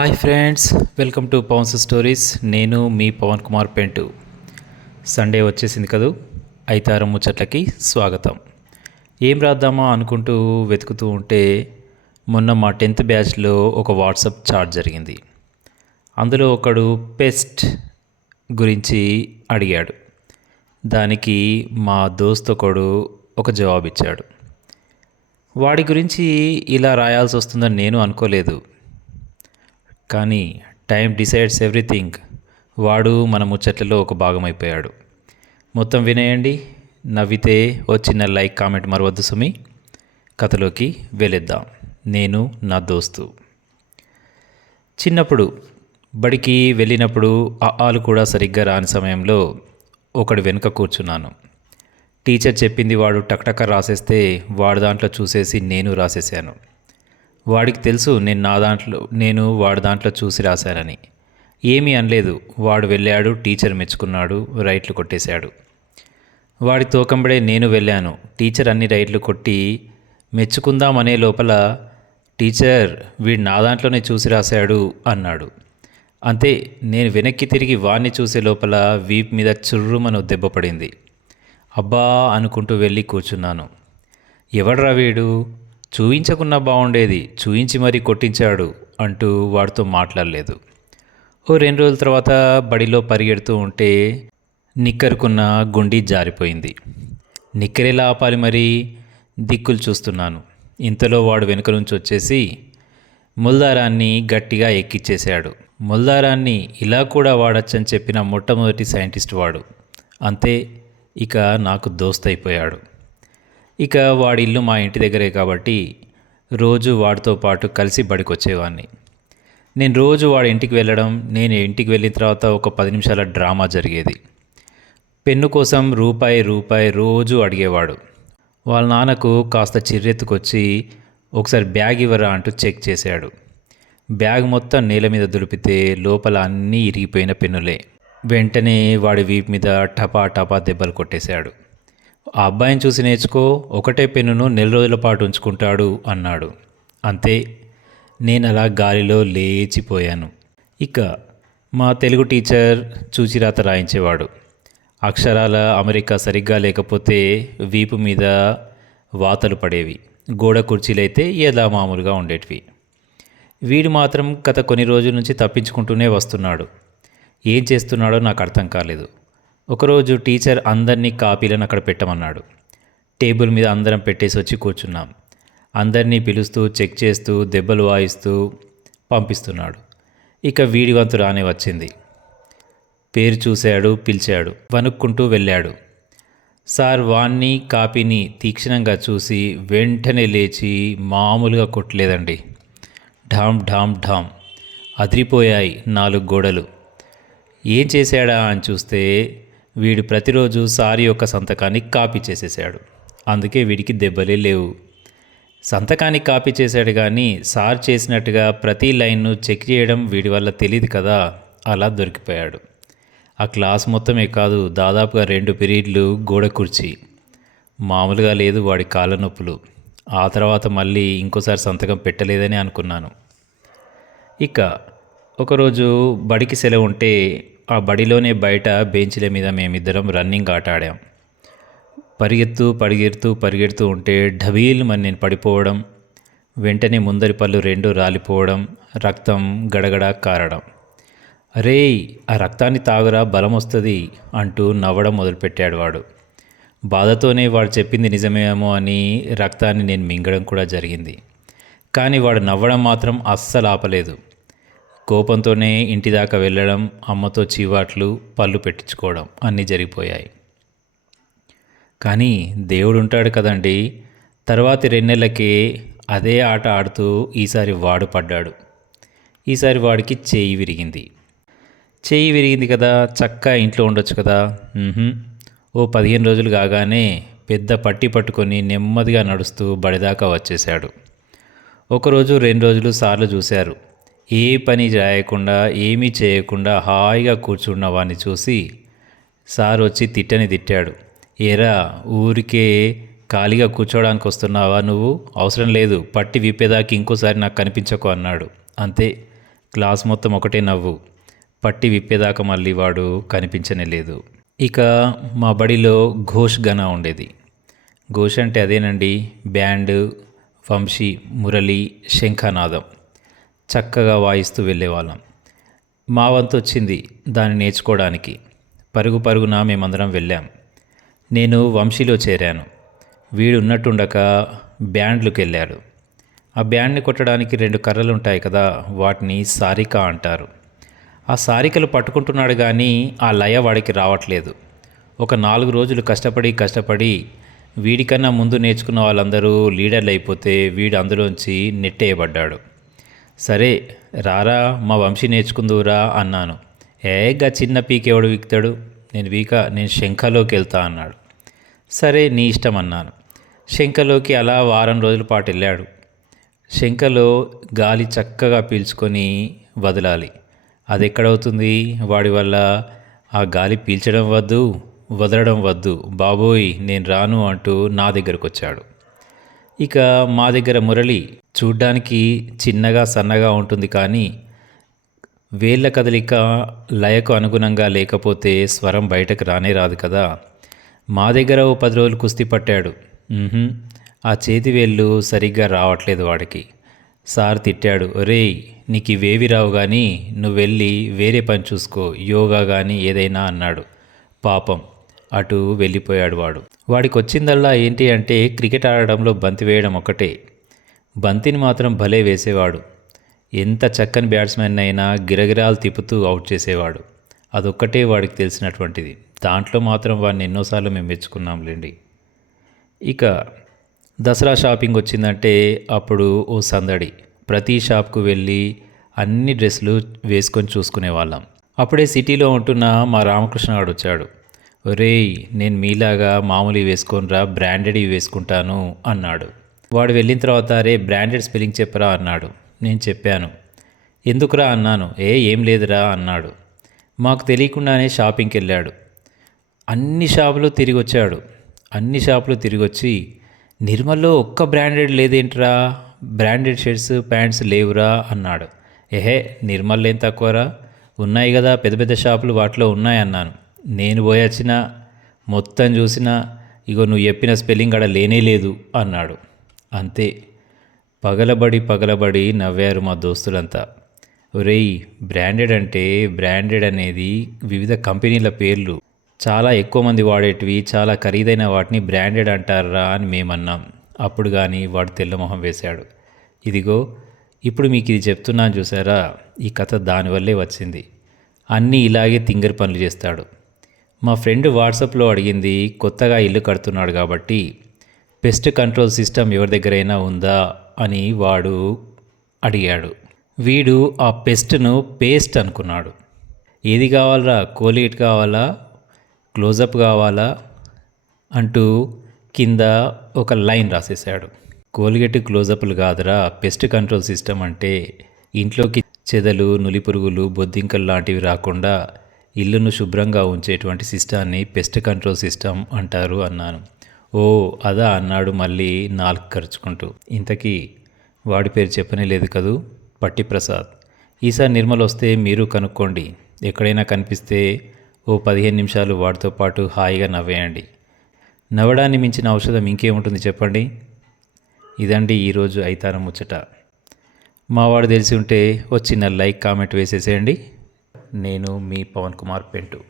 Hi friends welcome to Pavan's stories. నేను మీ Pawan Kumar పెంటు. Sunday వచ్చేసింది కదూ? ఐతారం ముచ్చట్లకి స్వాగతం. ఏం రాద్దామా అనుకుంటూ వెతుకుతూ ఉంటే మొన్న మా టెన్త్ బ్యాచ్లో ఒక వాట్సాప్ చాట్ జరిగింది. అందులో ఒకడు పెస్ట్ గురించి అడిగాడు. దానికి మా దోస్త్ ఒకడు ఒక జవాబు ఇచ్చాడు వాడి గురించి ఇలా రాయాల్సి వస్తుందని నేను అనుకోలేదు. కానీ టైం డిసైడ్స్ ఎవ్రీథింగ్. వాడు మన ముచ్చట్లలో ఒక భాగం అయిపోయాడు మొత్తం వినేయండి. నవ్వితే ఓ చిన్న లైక్ కామెంట్ మరవద్దు సుమి. కథలోకి వెళ్ళిద్దాం. నేను నా దోస్తు. చిన్నప్పుడు బడికి వెళ్ళినప్పుడు ఆ ఆలు కూడా సరిగ్గా రాని సమయంలో ఒకడు వెనుక కూర్చున్నాను. టీచర్ చెప్పింది వాడు టక్టక్క రాసేస్తే వాడు దాంట్లో చూసేసి నేను రాసేసాను వాడికి తెలుసు నేను నా దాంట్లో నేను వాడి దాంట్లో చూసి రాశానని. ఏమీ అనలేదు. వాడు వెళ్ళాడు టీచర్ మెచ్చుకున్నాడు రైట్లు కొట్టేశాడు. వాడి తోకంబడే నేను వెళ్ళాను. టీచర్ అన్ని రైట్లు కొట్టి మెచ్చుకుందాం అనే లోపల టీచర్ వీడు నా దాంట్లోనే చూసి రాశాడు అన్నాడు. అంతే నేను వెనక్కి తిరిగి వాణ్ణి చూసే లోపల వీప్ మీద చుర్రుమను దెబ్బ పడింది. అబ్బా అనుకుంటూ వెళ్ళి కూర్చున్నాను. ఎవడ్రా వీడు? చూయించకున్నా బాగుండేది చూయించి మరీ కొట్టించాడు అంటూ వాడితో మాట్లాడలేదు. ఓ రెండు రోజుల తర్వాత బడిలో పరిగెడుతూ ఉంటే నిక్కరుకున్న గుండి జారిపోయింది. నిక్కరేలా ఆపాలి మరి దిక్కులు చూస్తున్నాను. ఇంతలో వాడు వెనుక నుంచి వచ్చేసి ముల్దారాన్ని గట్టిగా ఎక్కిచ్చేశాడు. ముల్దారాన్ని ఇలా కూడా వాడచ్చని చెప్పిన మొట్టమొదటి సైంటిస్ట్ వాడు. అంతే ఇక నాకు దోస్తైపోయాడు ఇక వాడి ఇల్లు మా ఇంటి దగ్గరే కాబట్టి రోజు వాడితో పాటు కలిసి బడికి వచ్చేవాడిని నేను రోజు వాడి ఇంటికి వెళ్ళడం నేను ఇంటికి వెళ్ళిన తర్వాత ఒక పది నిమిషాల డ్రామా జరిగేది. పెన్ను కోసం రూపాయి రూపాయి రోజు అడిగేవాడు. వాళ్ళ నాన్నకు కాస్త చిర్రెత్తుకొచ్చి ఒకసారి బ్యాగ్ ఇవ్వరా అంటూ చెక్ చేశాడు. బ్యాగ్ మొత్తం నేల మీద దులిపితే లోపల అన్నీ ఇరిగిపోయిన పెన్నులే. వెంటనే వాడి వీపు మీద టపా టపా దెబ్బలు కొట్టేశాడు. ఆ అబ్బాయిని చూసి నేర్చుకో ఒకటే పెన్నును నెల రోజుల పాటు ఉంచుకుంటాడు అన్నాడు. అంతే నేను అలా గాలిలో లేచిపోయాను. ఇక మా తెలుగు టీచర్ చూచిరాత రాయించేవాడు. అక్షరాల అమెరికా సరిగ్గా లేకపోతే వీపు మీద వాతలు పడేవి. గోడ కుర్చీలైతే ఎలా మామూలుగా ఉండేటివి. వీడు మాత్రం గత కొన్ని రోజుల నుంచి తప్పించుకుంటూనే వస్తున్నాడు. ఏం చేస్తున్నాడో నాకు అర్థం కాలేదు. ఒకరోజు టీచర్ అందరినీ కాపీలను అక్కడ పెట్టమన్నాడు. టేబుల్ మీద అందరం పెట్టేసి వచ్చి కూర్చున్నాం. అందరినీ పిలుస్తూ చెక్ చేస్తూ దెబ్బలు వాయిస్తూ పంపిస్తున్నాడు. ఇక వీడి వంతు రానే వచ్చింది. పేరు చూశాడు పిలిచాడు వణుక్కుంటూ వెళ్ళాడు. సార్ వాణ్ణి కాపీని తీక్షణంగా చూసి వెంటనే లేచి మామూలుగా కొట్టలేదండి. ఢామ్ ఢామ్ ఢామ్. అదిరిపోయాయి నాలుగు గోడలు. ఏం చేశాడా అని చూస్తే వీడు ప్రతిరోజు సారి యొక్క సంతకాన్ని కాపీ చేసేసాడు అందుకే వీడికి దెబ్బలే లేవు. సంతకాన్ని కాపీ చేశాడు కానీ సార్ చేసినట్టుగా ప్రతి లైన్ను చెక్ చేయడం వీడి వల్ల తెలియదు కదా అలా దొరికిపోయాడు. ఆ క్లాస్ మొత్తమే కాదు దాదాపుగా రెండు పీరియడ్లు గోడ కుర్చీ. మామూలుగా లేదు వాడి కాళ్ళ నొప్పులు. ఆ తర్వాత మళ్ళీ ఇంకోసారి సంతకం పెట్టలేదని అనుకున్నాను. ఇక ఒకరోజు బడికి సెలవు ఉంటే ఆ బడిలోనే బయట బెంచ్ల మీద మేమిద్దరం రన్నింగ్ ఆట ఆడాం. పరిగెత్తు పరిగెడుతూ పరిగెడుతూ ఉంటే ఢబీల్ మరి నేను పడిపోవడం వెంటనే ముందరి పళ్ళు రెండు రాలిపోవడం రక్తం గడగడ కారడం. అరే ఆ రక్తాన్ని తాగురా బలం వస్తుంది అంటూ నవ్వడం మొదలుపెట్టాడు వాడు. బాధతోనే వాడు చెప్పింది నిజమేమో అని రక్తాన్ని నేను మింగడం కూడా జరిగింది. కానీ వాడు నవ్వడం మాత్రం అస్సలు ఆపలేదు. కోపంతోనే ఇంటి దాకా వెళ్ళడం అమ్మతో చీవాట్లు పళ్ళు పెట్టించుకోవడం అన్నీ జరిగిపోయాయి. కానీ దేవుడు ఉంటాడు కదండి. తర్వాతి రెండేళ్ళకే అదే ఆట ఆడుతూ ఈసారి వాడు పడ్డాడు. ఈసారి వాడికి చేయి విరిగింది. చేయి విరిగింది కదా చక్కగా ఇంట్లో ఉండొచ్చు కదా. ఓ పదిహేను రోజులు కాగానే పెద్ద పట్టి పట్టుకొని నెమ్మదిగా నడుస్తూ బడిదాకా వచ్చేశాడు. ఒకరోజు రెండు రోజులు సార్లు చూశారు. ఏ పని చేయకుండా ఏమీ చేయకుండా హాయిగా కూర్చున్న వాడిని చూసి సార్ వచ్చి తిట్టని తిట్టాడు. ఏరా ఊరికే ఖాళీగా కూర్చోడానికి వస్తున్నావా నువ్వు? అవసరం లేదు పట్టి విప్పేదాకా ఇంకోసారి నాకు కనిపించకు అన్నాడు. అంతే క్లాస్ మొత్తం ఒకటే నవ్వు. పట్టి విప్పేదాకా మళ్ళీ వాడు కనిపించనే లేదు. ఇక మా బడిలో ఘోష్ గన ఉండేది. ఘోష్ అంటే అదేనండి బ్యాండ్ వంశీ మురళి శంఖనాదం. చక్కగా వాయిస్తూ వెళ్ళేవాళ్ళం. మా వంతు వచ్చింది దాన్ని నేర్చుకోవడానికి. పరుగు పరుగున మేమందరం వెళ్ళాం. నేను వంశీలో చేరాను. వీడు ఉన్నట్టుండక బ్యాండ్లకు వెళ్ళాడు ఆ బ్యాండ్ని కొట్టడానికి రెండు కర్రలు ఉంటాయి కదా వాటిని సారిక అంటారు. ఆ సారికలు పట్టుకుంటున్నాడు కానీ ఆ లయ వాడికి రావట్లేదు. ఒక నాలుగు రోజులు కష్టపడి కష్టపడి వీడికన్నా ముందు నేర్చుకున్న వాళ్ళందరూ లీడర్లు అయిపోతే వీడు అందులోంచి నెట్టేయబడ్డాడు. సరే రారా మా వంశీ నేర్చుకుందురా అన్నాను. ఏగా చిన్న పీకేవాడు విక్తాడు? నేను వీక నేను శంఖలోకి వెళ్తా అన్నాడు. సరే నీ ఇష్టం అన్నాను. శంఖలోకి అలా వారం రోజుల పాటు వెళ్ళాడు. శంఖలో గాలి చక్కగా పీల్చుకొని వదలాలి. అది ఎక్కడవుతుంది వాడి వల్ల ఆ గాలి పీల్చడం వద్దు వదలడం వద్దు. బాబోయ్ నేను రాను అంటూ నా దగ్గరకు వచ్చాడు ఇక మా దగ్గర మురళి చూడ్డానికి చిన్నగా సన్నగా ఉంటుంది కానీ వేళ్ళ కదలిక లయకు అనుగుణంగా లేకపోతే స్వరం బయటకు రానే రాదు కదా. మా దగ్గర ఓ పది రోజులు కుస్తీ పట్టాడు. ఆ చేతి వేళ్ళు సరిగ్గా రావట్లేదు వాడికి. సార్ తిట్టాడు ఒరేయ్ నీకు ఇవేవి రావు కానీ నువ్వు వెళ్ళి వేరే పని చూసుకో యోగా కానీ ఏదైనా అన్నాడు. పాపం. అటు వెళ్ళిపోయాడు వాడు. వాడికి వచ్చిందల్లా ఏంటి అంటే క్రికెట్ ఆడడంలో బంతి వేయడం ఒకటే బంతిని మాత్రం భలే వేసేవాడు. ఎంత చక్కని బ్యాట్స్మెన్ అయినా గిరగిరాలు తిప్పుతూ అవుట్ చేసేవాడు. అదొక్కటే వాడికి తెలిసినటువంటిది. దాంట్లో మాత్రం వాడిని ఎన్నోసార్లు మేము మెచ్చుకున్నాంలేండి. ఇక దసరా షాపింగ్ వచ్చిందంటే అప్పుడు ఓ సందడి. ప్రతి షాప్కు వెళ్ళి అన్ని డ్రెస్సులు వేసుకొని చూసుకునే వాళ్ళం అప్పుడే సిటీలో ఉంటున్న మా రామకృష్ణ గారు వచ్చాడు. ఒరేయ్ నేను మీలాగా మామూలు వేసుకొనిరా బ్రాండెడ్ వేసుకుంటాను అన్నాడు. వాడు వెళ్ళిన తర్వాత రే బ్రాండెడ్ స్పెల్లింగ్ చెప్పరా? అన్నాడు. నేను చెప్పాను. ఎందుకురా? అన్నాను. ఏ ఏం లేదురా? అన్నాడు. మాకు తెలియకుండానే షాపింగ్కి వెళ్ళాడు. అన్ని షాపులు తిరిగి వచ్చాడు అన్ని షాపులు తిరిగి వచ్చి నిర్మల్లో ఒక్క బ్రాండెడ్ లేదేంట్రా? బ్రాండెడ్ షర్ట్స్ ప్యాంట్స్ లేవురా? అన్నాడు. ఏహే నిర్మల్ ఏం తక్కువరా? ఉన్నాయి కదా పెద్ద పెద్ద షాపులు వాటిలో ఉన్నాయి అన్నాను. నేను పోయి వచ్చిన మొత్తం చూసినా ఇగో నువ్వు చెప్పిన స్పెల్లింగ్ అక్కడ లేనే లేదు అన్నాడు. అంతే. పగలబడి పగలబడి నవ్వారు మా దోస్తులంతా. ఒరేయ్ బ్రాండెడ్ అంటే బ్రాండెడ్ అనేది వివిధ కంపెనీల పేర్లు. చాలా ఎక్కువ మంది వాడేటివి చాలా ఖరీదైన వాటిని బ్రాండెడ్ అంటారా అని మేమన్నాం. అప్పుడు కానీ వాడు తెల్లమొహం వేశాడు. ఇదిగో ఇప్పుడు మీకు ఇది చెప్తున్నాను చూసారా? ఈ కథ దానివల్లే వచ్చింది. అన్నీ ఇలాగే తింగర్ పనులు చేస్తాడు. మా ఫ్రెండ్ వాట్సాప్లో అడిగింది కొత్తగా ఇల్లు కడుతున్నాడు కాబట్టి పెస్ట్ కంట్రోల్ సిస్టమ్ ఎవరి దగ్గరైనా ఉందా అని వాడు అడిగాడు. వీడు ఆ పెస్ట్ను పేస్ట్ అనుకున్నాడు. ఏది కావాలరా? కోలిగేట్ కావాలా? క్లోజప్ కావాలా? అంటూ కింద ఒక లైన్ రాసేశాడు. కోల్గేట్ క్లోజప్లు కాదురా. పెస్ట్ కంట్రోల్ సిస్టమ్ అంటే ఇంట్లోకి చెదలు నులిపురుగులు బొద్దింకలు లాంటివి రాకుండా ఇల్లును శుభ్రంగా ఉంచేటువంటి సిస్టాన్ని పెస్ట్ కంట్రోల్ సిస్టమ్ అంటారు అన్నాను. ఓ అదా అన్నాడు మళ్ళీ నాలుగు ఖర్చుకుంటూ ఇంతకీ వాడి పేరు చెప్పనే లేదు కదూ? పట్టి ప్రసాద్ ఈసారి నిర్మల్ వస్తే మీరు కనుక్కోండి. ఎక్కడైనా కనిపిస్తే ఓ పదిహేను నిమిషాలు వాడితో పాటు హాయిగా నవ్వేయండి. నవ్వడాన్ని మించిన ఔషధం ఇంకేముంటుంది చెప్పండి? ఇదండి ఈరోజు అయితారం ముచ్చట. మావాడు తెలిసి ఉంటే ఓ చిన్న లైక్ కామెంట్ వేసేసేయండి. నేను మీ పవన్ కుమార్ పెంటు.